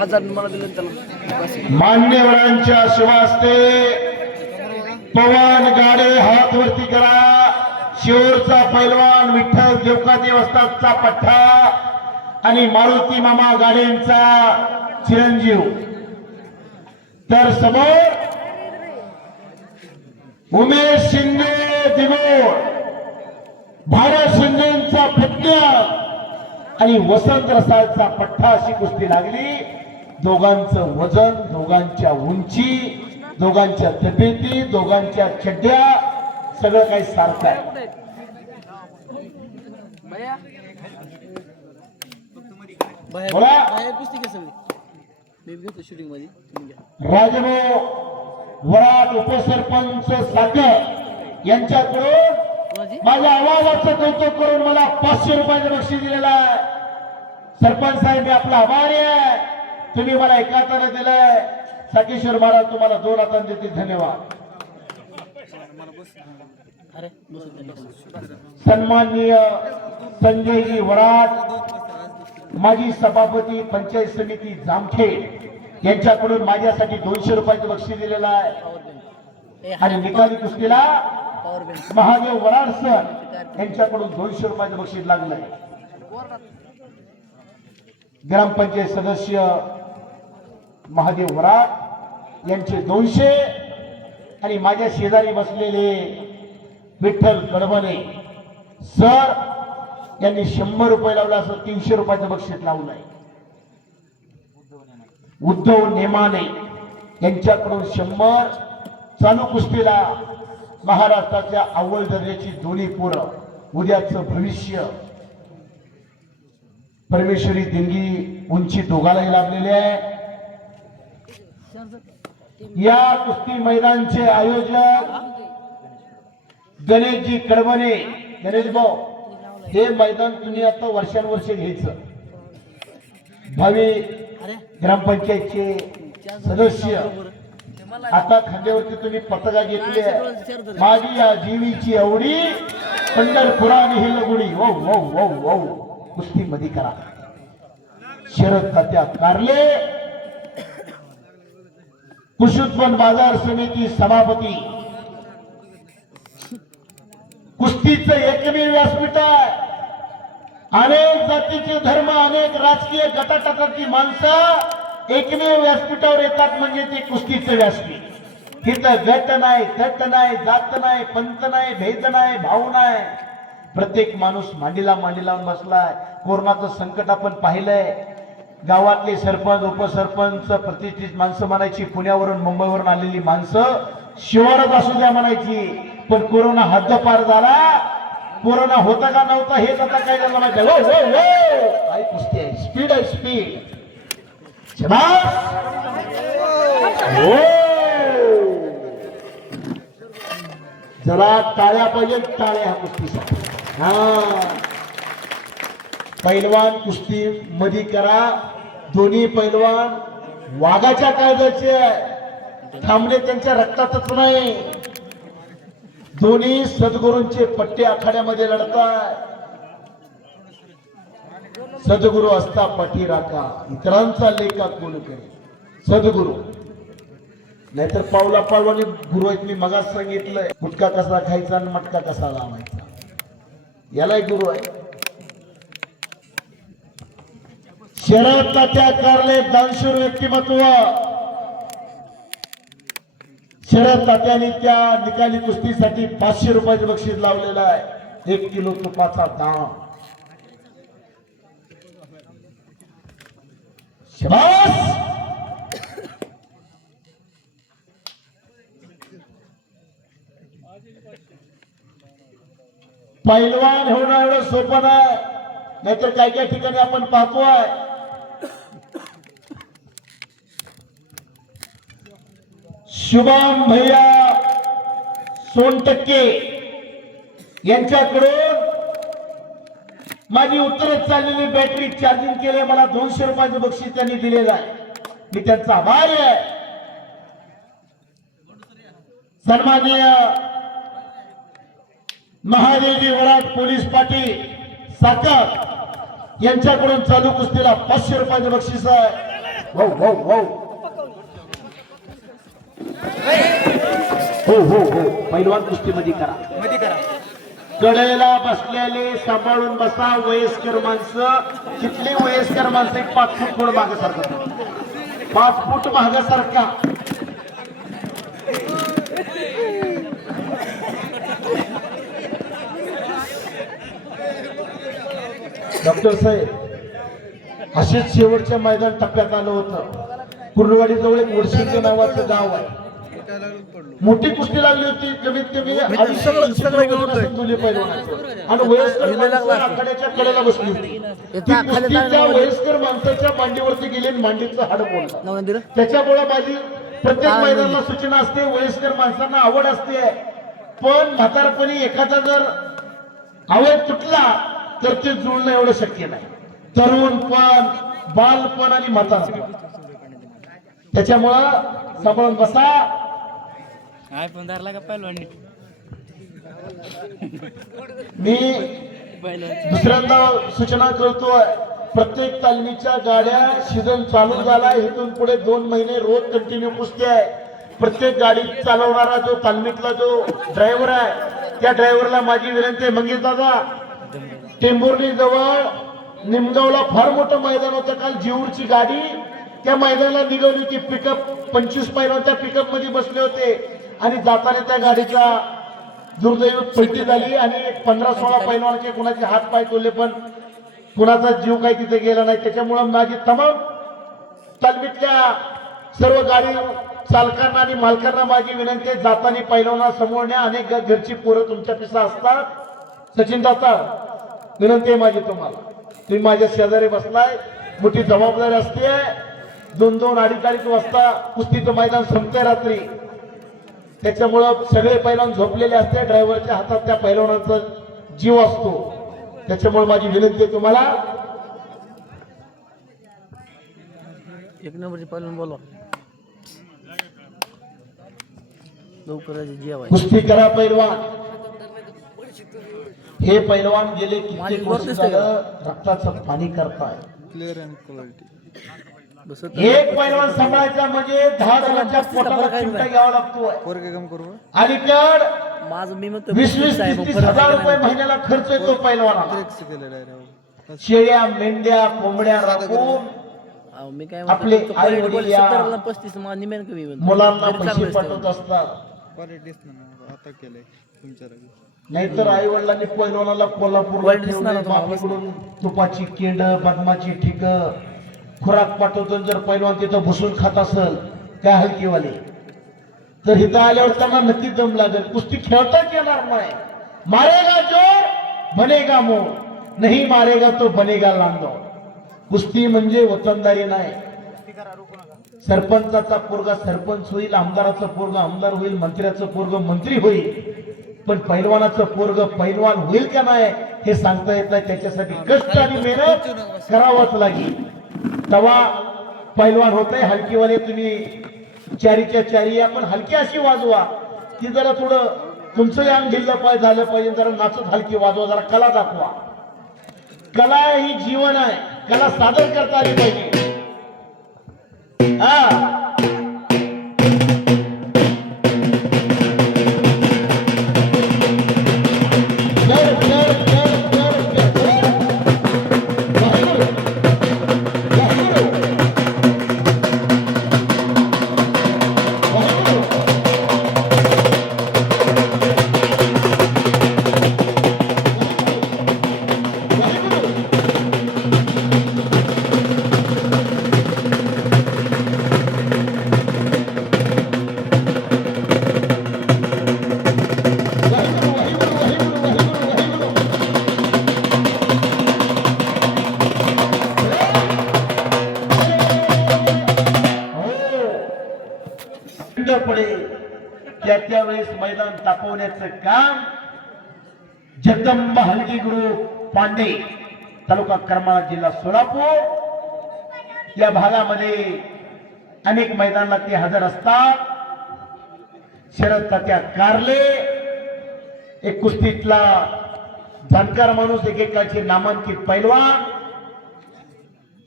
1000 मला दिलं त्याला. मान्यवरांच्या शिवास्ते पवन गाडे हात वरती करा. शिवरचा पैलवान विठ्ठल देवका देवस्थानचा पठ्ठा आणि मारुती मामा गाडेंचा चिरंजीव. तर समोर उमेश शिंदे दिगोर, भारत शिंदेचा फटका आणि वसंत रसाळचा पठ्ठा अशी कुस्ती लागली. दोघांचं वजन, दोघांच्या उंची, दोघांच्या तब्येती, दोघांच्या चड्ड्या सगळं काही सारखं आहे. बोला राजभाऊ वराड उपसरपंच साखर यांच्याकडून माझ्या आवाजाचं कौतुक करून मला 500 रुपयाचं बक्षीस दिलेलं आहे. सरपंच साहेब मी आपला आभारी आहे. तुम्ही मला एका हाताने दिलंय. साकेश्वर महाराज तुम्हाला 2 हाताने देतील. धन्यवाद. सन्माननीय संजयजी वराड माजी सभापती पंचायत समिती जामखेड यांच्याकडून माझ्यासाठी 200 रुपयाचं बक्षीस दिलेलं आहे. आणि निकाली कुस्तीला महादेव वराड सर यांच्याकडून 200 रुपयाचं बक्षीस लागलंय. ग्रामपंचायत सदस्य महादेव वराड यांचे 200 आणि माझ्या शेजारी बसलेले विठ्ठल कडबने सर यांनी 100 रुपये लावला. असं 300 रुपयाचं बक्षीस लावलंय. उद्धव नेमाने यांच्याकडून 100. चालू कुस्तीला महाराष्ट्राच्या अव्वल दर्जाची दोन्ही पोरं, उद्याचं भविष्य, परमेश्वरी देणगी उंची दोघालाही लाभलेली आहे. या कुस्ती मैदानचे आयोजक गणेशजी कडबने. गणेश भाऊ हे मैदान तुम्ही आता वर्षानुवर्ष घ्यायचं. भावी ग्रामपंचायतचे सदस्य आता खांद्यावरती तुम्ही पताका घेतली आहे. माझी या जीवीची आवडी पंढरपुराने ही लगुडी. ओ ओ ओ ओ कुस्ती मध्ये करा. शरद तात्या कारले कृषी उत्पन्न बाजार समिती सभापती. कुस्तीचं एकमेव व्यासपीठ आहे. अनेक जातीचे धर्म, अनेक राजकीय गटाटटाची माणसं एकमेव व्यासपीठावर येतात म्हणजे ते कुस्तीचं व्यासपीठ. तिथं गट नाही, तट नाही, जात नाही, पंत नाही, भेद नाही, भाव नाही. प्रत्येक माणूस मांडीला मांडी लावून बसलाय. कोरोनाचं संकट आपण पाहिलंय. गावातले सरपंच उपसरपंच प्रतिष्ठित माणसं म्हणायची, पुण्यावरून मुंबईवरून आलेली माणसं शिवारच असू द्या म्हणायची. पण कोरोना हद्दपार झाला. कोरोना होता का नव्हता हेच आता काय झालं माहिती. हो हो हो काय कुस्ती आहे. स्पीड आहे स्पीड. हो जरा टाळ्या पाहिजे. टाळ्या ह्या कुस्तीसाठी. हा पैलवान कुस्ती मध्ये करा. दोन्ही पैलवान वाघाच्या कायद्याचे थांबणे त्यांच्या रक्तातच नाही. दोन्ही सद्गुरूंचे पट्टे आखाड्यामध्ये लढताय. सद्गुरू असता पाठी राखा, इतरांचा लेखा कोण करे. सद्गुरू नाहीतर पावला पावलाने गुरु आहेत. मी मगाच सांगितलंय गुटखा कसा खायचा आणि मटका कसा लावायचा, यालाही गुरु आहे. शरद तात्या कारले दानशूर व्यक्तिमत्व. शरद तात्याने त्या निकाली कुस्तीसाठी 500 रुपयाचं बक्षीस लावलेलं आहे. 1 किलो तुपाचा दाम. शाबास. पैलवान होणं एवढं सोपं नाही. नाहीतर काय काय ठिकाणी आपण पाहतोय शुभम भैया सोनटक्के यांच्याकडून माझी उत्तरच चाललेली बॅटरी चार्जिंग केले. मला 200 रुपयाचं बक्षीस त्यांनी दिलेलं आहे. मी त्यांचा आभारी आहे. सन्माननीय महादेवजी वराड पोलीस पाटील साखर यांच्याकडून चालू कुस्तीला 500 रुपयाचं बक्षीस आहे. वाव वाव वाव हो हो हो पैलवान कुस्तीमध्ये करा कडेला बसलेले सांभाळून बसा वयस्कर माणसं तिथली वयस्कर माणसं 5 फूट थोडं मागे सारखं 5 फूट मागे सारखा डॉक्टर साहेब असेच शेवटच्या मैदान टप्प्यात आलं होतं कुर्डवाडी जवळ एक वडशिंगे नावाचं गाव आहे मोठी कुस्ती लागली होती कमीत कमी आणि वयस्कर आखाड्याच्या कडेला बसली होती ती कुस्ती त्या वयस्कर माणसाच्या मांडीवरती गेली आणि मांडीचं हाड बोललं त्याच्यामुळे माझी प्रत्येक मैदानाला सूचना असते वयस्कर माणसांना आवड असते पण म्हातारपणी एखादा जर आवड तुटला तर ते जुळणं एवढं शक्य नाही तरुणपण बालपण आणि म्हातारपण त्याच्यामुळं सांभाळून बसा पण धरला का पहिलवानी मी दुसऱ्यांदा सूचना करतोय प्रत्येक तालमीच्या गाड्या सीझन चालू झाला इथून पुढे 2 महिने रोज कंटिन्यू कुस्ती आहे प्रत्येक गाडी चालवणारा जो तालमीतला जो ड्रायव्हर आहे त्या ड्रायव्हरला माझी विनंती आहे मंगेश दादा टेंभुर्णी जवळ निमगावला फार मोठं मैदान होतं काल जीवूरची गाडी त्या मैदानाला निघाली होती पिकअप 25 पैलवान त्या पिकअप मध्ये बसले होते आणि जाताना त्या गाडीचा दुर्दैव पलटी झाली आणि 15-16 पैलवानचे कुणाचे हात पाय तोडले पण कुणाचा जीव काही तिथे गेला नाही त्याच्यामुळे माझी तमाम तालमीतल्या सर्व गाडी चालकांना आणि मालकांना माझी विनंती आहे जाताना पैलवाना समोर न्या अनेक घरची पोरं तुमच्या पिसा असतात सचिन दाता विनंती आहे माझी तुम्हाला तुम्ही माझ्या शेजारी बसलाय मोठी जबाबदारी असते 2-2 अडीच वाजता कुस्तीचं मैदान संपते रात्री त्याच्यामुळं सगळे पैलवान झोपलेले असते ड्रायव्हरच्या हातात त्या पैलवानाचा जीव असतो त्याच्यामुळे माझी विनंती आहे तुम्हाला 1 नंबरचे पैलवान बोलवा लवकरच जेवाय कुस्ती करा पैलवान हे पैलवान गेले कित्येक वर्ष झालं रक्ताचं पाणी करताय एक पैलवान सांभाळायचा म्हणजे 10 जणांच्या पोटाला चिमटा घ्यावा लागतो अलीकड माझं मी म्हणतो 20-30 हजार रुपये महिन्याला खर्च येतो पैलवानाला शेळ्या मेंढ्या कोंबड्या राखून मी काय आपले आई वडील 35 निमेन कमी मुलांना पैसे पाठवत असतात नाहीतर आई वडिलांनी पैलवानाला कोल्हापूरकडून तुपाची केंड बदमाची ठिक खुराक पाठवतो जर पैलवान तिथं बसून खात असेल काय हलकीवाले तर इथं आल्यावर त्यांना नक्की दम लागेल कुस्ती खेळताच येणार नाही मारेगा जोर बनेगा मोर नाही मारेगा तो बनेगा लांडो कुस्ती म्हणजे वतनदारी नाही सरपंचाचा पोरगा सरपंच होईल आमदाराचं पोरगा आमदार होईल मंत्र्याचं पोरग मंत्री होईल पण पैलवानाचं पोरग पैलवान होईल का नाही हे सांगता येत नाही त्याच्यासाठी कष्ट आणि मेहनत करावंच लागेल तवा पैलवान होतंय हलकीवाले तुम्ही चारीच्या चारी आपण हलकी अशी वाजवा ती जरा थोडं तुमचं अंग ढिल्लं झालं पाहिजे जरा नाचत हलकी वाजवा जरा कला दाखवा कला ही जीवन आहे कला सादर करता आली पाहिजे हा त्यावेळेस मैदान तापवण्याचं काम जगदंबा हलगी गुरु पांडे तालुका करमाळा जिल्हा सोलापूर या भागामध्ये अनेक मैदानाला ते हजर असतात शरद तात्या कारले एक कुस्तीतला जाणकार माणूस एकेकाचे नामांकित पैलवान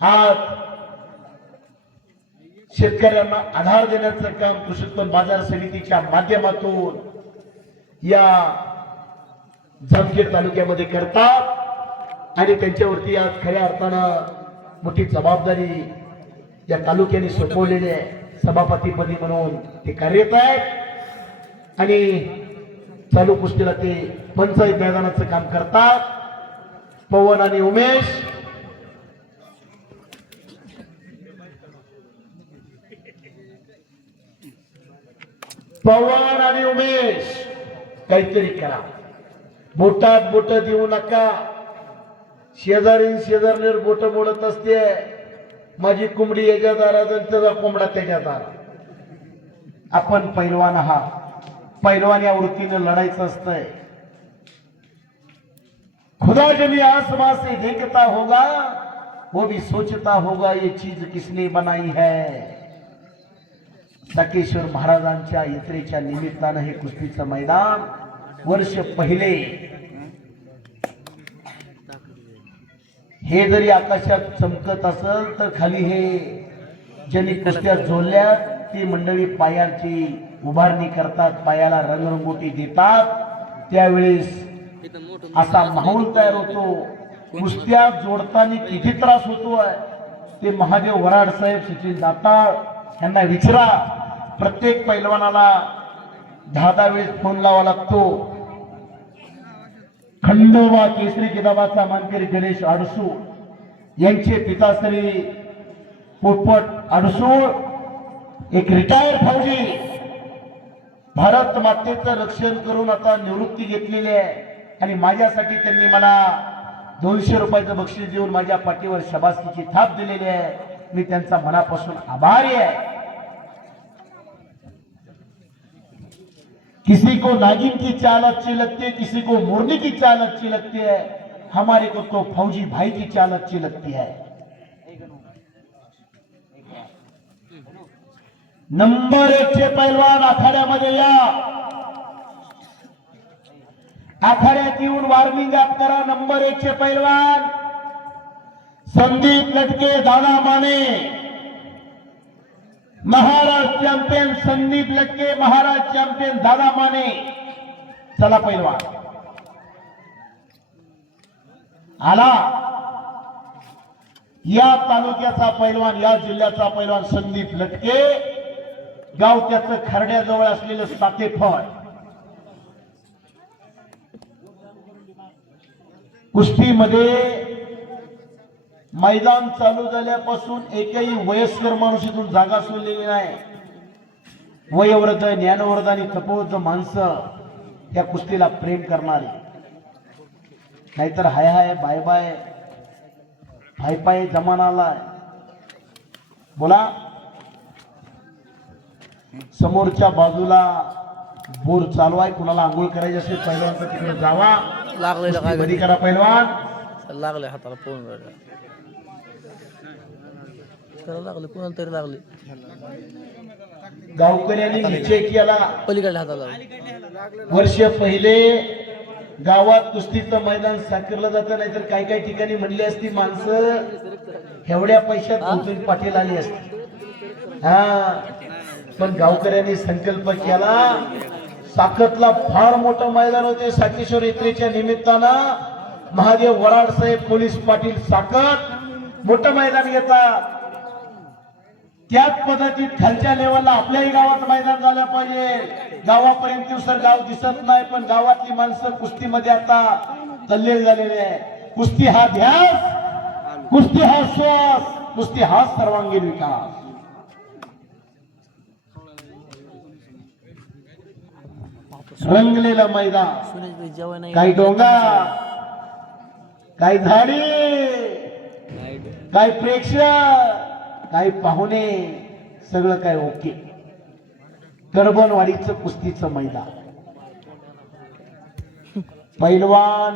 आज शेतकऱ्यांना आधार देण्याचं काम कृषी उत्पन्न बाजार समितीच्या माध्यमातून या जामखेड तालुक्यामध्ये करतात आणि त्यांच्यावरती आज खऱ्या अर्थानं मोठी जबाबदारी या तालुक्याने सोपवलेली आहे. सभापतीपदी म्हणून ते कार्यरत आहेत आणि चालू कुस्तीला ते पंचायत मैदानाचं काम करतात. पवन आणि उमेश काहीतरी करा. बोटात बोट देऊ नका. शेजारीवर बोट मोडत असते. माझी कोंबडी याच्या दारात आणि त्याचा कोंबडा त्याच्या दारात. आपण पैलवान आहात. पैलवान या वृत्तीने लढायचं असतंय. खुदा जब आसमां से देखता होगा वो भी सोचता होगा ये चीज किसने बनाई है. साकेश्वर महाराजांच्या यात्रेच्या निमित्तानं हे कुस्तीचं मैदान वर्ष पहिले हे जरी आकाशात चमकत असेल तर खाली हे ज्यांनी कुस्त्या जोडल्या ती मंडळी पायांची उभारणी करतात, पायाला रंगरंगोटी देतात. त्यावेळेस असा माहोल तयार होतो. कुस्त्या जोडताना किती त्रास होतोय ते महादेव वराड साहेब, सचिन दाताळ यांना विचारा. प्रत्येक पैलवानाला 10 वेळेस फोन लावा लागतो. खंडोबा केसरी किताबाचा मानकरी गणेश आडसूळ यांचे पिताश्री पोपट आडसूळ एक रिटायर फौजी, भारत मातेचं रक्षण करून आता निवृत्ती घेतलेली आहे आणि माझ्यासाठी त्यांनी मला 200 रुपयाचं बक्षीस देऊन माझ्या पाठीवर शबासकीची थाप दिलेली आहे. मी त्यांचा मनापासून आभारी आहे. किसी को नागिन की चाल अच्छी लगती है, किसी को मोरनी की चाल अच्छी लगती है, हमारे को तो फौजी भाई की चाल अच्छी लगती है. नंबर 1 चे पैलवान आखाड्यामध्ये या. आखाड्यात येऊन वॉर्मिंग अप करा. नंबर 1 चे पैलवान संदीप लटके, दादा माने, महाराष्ट्र चॅम्पियन संदीप लटके, महाराष्ट्र चॅम्पियन दादा माने. चला पैलवान आला. या तालुक्याचा पैलवान, या जिल्ह्याचा पैलवान संदीप लटके. गाव त्याचं खरड्याजवळ असलेलं सातेफळ. कुस्तीमध्ये मैदान चालू झाल्यापासून एकही वयस्कर माणूस इथून जागा सोडलेली नाही. वयोवृद्ध, ज्ञानवृद्ध आणि तपोवृद्ध माणसं या कुस्तीला प्रेम करणारी. नाहीतर हाय हाय बाय बाय हाय पाय जमाना आलाय. बोला. समोरच्या बाजूला बोर चालू आहे. कुणाला आंघोळ करायची असेल पैलवान तर तिकडे जावा. लागलेलं काय कधी करा पैलवान. लागले हाताला पोहून त्याला लागले, कोणाला तरी लागले. गावकऱ्यांनी निश्चय केला. पलीकडल्या हाताला वर्ष पहिले गावात कुस्तीचं मैदान साकारलं जातं. नाहीतर काही काही ठिकाणी म्हणली असती माणसं एवढ्या पैशात गौतम पाटील आली असती. हा, पण गावकऱ्यांनी संकल्प केला. साखतला फार मोठं मैदान होते. साकेश्वर यात्रेच्या निमित्तानं महादेव वराड साहेब, पोलीस पाटील साखत मोठं मैदान घेतात. त्याच पद्धतीत खालच्या लेवलला आपल्याही गावात मैदान झालं पाहिजे. गावापर्यंत दिवसर गाव दिसत नाही, पण गावातली माणसं कुस्तीमध्ये आता तल्लीन झालेली आहे. कुस्ती हा ध्यास, कुस्ती हा श्वास, कुस्ती हा सर्वांगीण विकास. रंगलेलं मैदान, काही डोंगर, काही झाडी, काही प्रेक्षक, काही पाहुणे, सगळं काय ओके. कडबनवाडीचं कुस्तीचं मैदान. पैलवान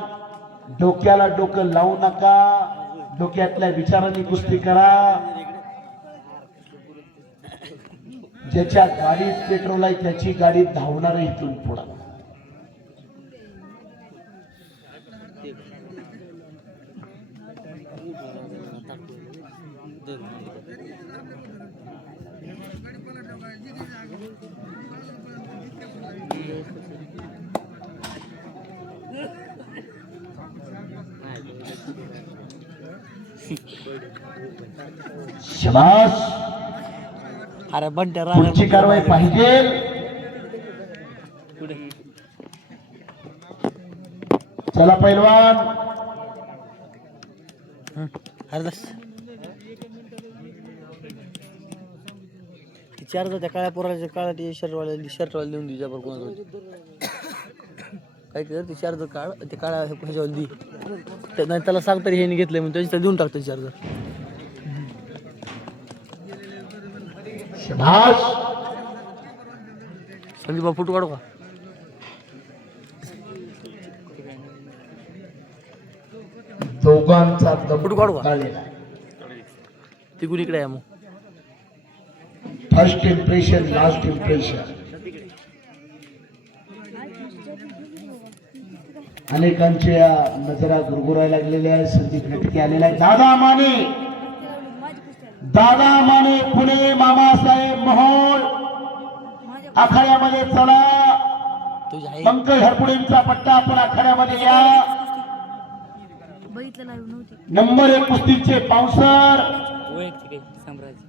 डोक्याला डोकं लावू नका. डोक्यातल्या विचारांनी कुस्ती करा. ज्याच्या गाडीत पेट्रोल आहे त्याची गाडी धावणार आहे इथून पुढे. शबास. अरे बंट्या पुढची कारवाई पाहिजे. चला पैलवान. हरदास चार त्या काळ्या पोराच्या काळा ते शर्टवाला देऊन दे जबर कोणाचं काय कर ते चार्जर काढ ते काळ्या ह्याच्यावर दे नाही त्याला सांग तरी हे घेतलंय म्हणून त्याच्या देऊन टाकतो चार्जर. शबास. संदीप फोटो काढू का दोघांचा फोटो काढू का काढलेला. तिकडे इकडे आहे मग फर्स्ट इम्प्रेशन लास्ट इम्प्रेशन. अनेकांच्या नजरा गुरगुरायला लागलेल्या आहेत. संदीप नटके आलेला आहे. दादा माने, दादा माने पुणे मामासाहेब मोहोळ आखाड्यामध्ये चला. तुझ्या आई पंकज हरपुडेंचा पट्टा आपण आखाड्यामध्ये या. नंबर 1 कुस्तीचे पावसर वैयक्तिक साम्राज्य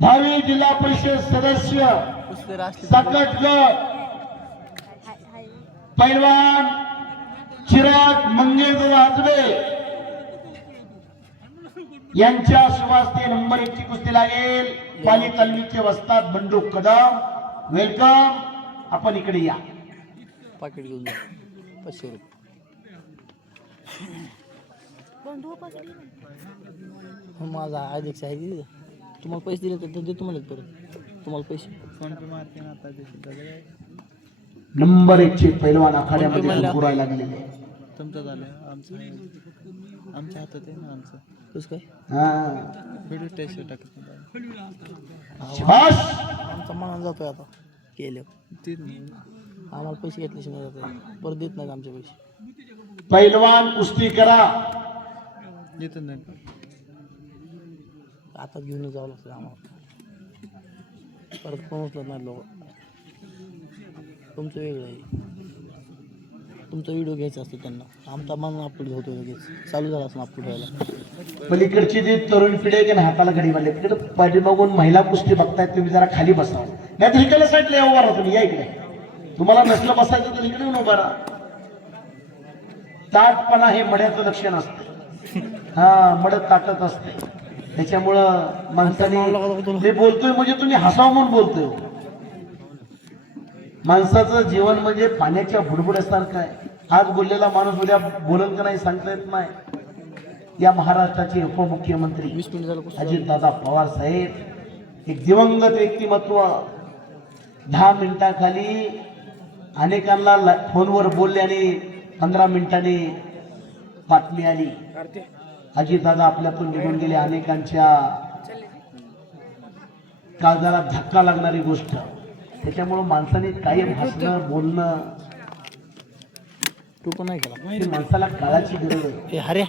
भावी जिल्हा परिषद सदस्य सकट गट पैलवान चिराग मंगेश आजबे यांच्या सुवास्ते नंबर 1 ची कुस्ती लागेल. पाली तालमीचे वस्ताद बंडू कदम. वेलकम. आपण इकडे या. पाकिट घेऊन जा 500 रुपये. माझा अध्यक्ष आहे की तुम्हाला पैसे दिले तर देतो म्हणत परत तुम्हाला पैसे फोन पे मारते ना आता. नंबर 1 चे पैलवान आखाड्यामध्ये पुरायला लागलेले. तुमचं झालं आमच्या हातात आहे ना आमचं कसं काय व्हिडिओ टेस्ट टाकत आमचा मान जातोय आता केलं ते आम्हाला पैसे घेतल्याशिवाय नाही जात परत देत नाहीत आमचे पैसे. पैलवान कुस्ती करा. देत नाही आता घेऊन जावं लागतं आम्हाला परत पोहोचलं नाही लोक. तुमचं वेगळं आहे. तुमचा व्हिडिओ घ्यायचा असतो त्यांना. आमचा मान अपलोड होतो लगेच चालू झाला असं अपलोड व्हायला. पलीकडची जी तरुण पिढी आहे की हाताला घडी मारली तिकडे पाठीमागून महिला कुस्ती बघतायत. तुम्ही जरा खाली बसावं नाही तर इकडे साईडला उभा राहा. तुम्ही या इकडे. तुम्हाला नसलं बसायचं तर इकडे येऊन उभा राहा. ताटपणा हे मड्याचं लक्षण असतं. हा मडत ताटत असते. त्याच्यामुळं माणसाने मी बोलतोय म्हणजे तुम्ही हसाव म्हणून बोलतोय. माणसाचं जीवन म्हणजे पाण्याच्या बुडबुड्यासारखं आहे. आज बोललेला माणूस उद्या बोलल का नाही सांगता येत नाही. या महाराष्ट्राचे उपमुख्यमंत्री अजितदादा पवार साहेब एक दिवंगत व्यक्तिमत्व 10 मिनिटाखाली अनेकांना फोनवर बोलले आणि 15 मिनिटांनी बातमी आली. अजितदादा आपल्यातून निघून गेले. अनेकांच्या काळजाला धक्का लागणारी गोष्ट. त्याच्यामुळं माणसाने कायम हसणं बोलणं तू पण नाही केला. माणसाला काळाची गरज आहे. अरे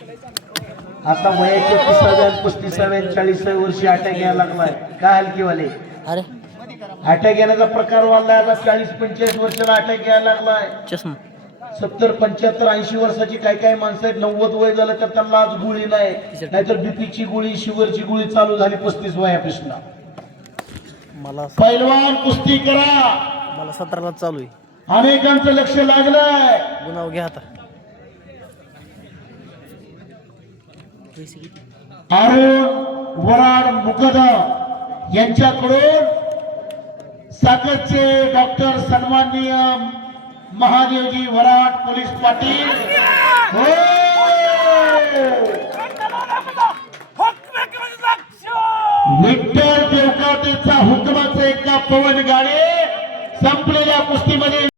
आता वयाच्या 30व्या 35व्या 40व्या वर्षी अटॅक यायला लागलाय. काय हलकीवाले अरे अटॅक येण्याचा प्रकार वाढलाय. आता 40-45 वर्षाला अटॅक यायला लागलाय. चष्मा 70 75 80 वर्षाची काही काही माणसं आहेत. 90 वय झालं तर त्यांना आज गोळी नाही. नाहीतर बीपीची गोळी शुगरची गोळी चालू झाली 35 वयापासून. मला पैलवान कुस्ती करा. मला 17ला चालू आहे. अनेकांचं लक्ष लागलंय. गुन्हा घ्या आता. अरुण वराड मुकदम यांच्याकडून साकतचे डॉक्टर सन्माननीय महादेवजी वराड पोलीस पाटील. विठ्ठल देवकातेचा हुकमाचे एका पवन गाडे संपलेल्या कुस्तीमध्ये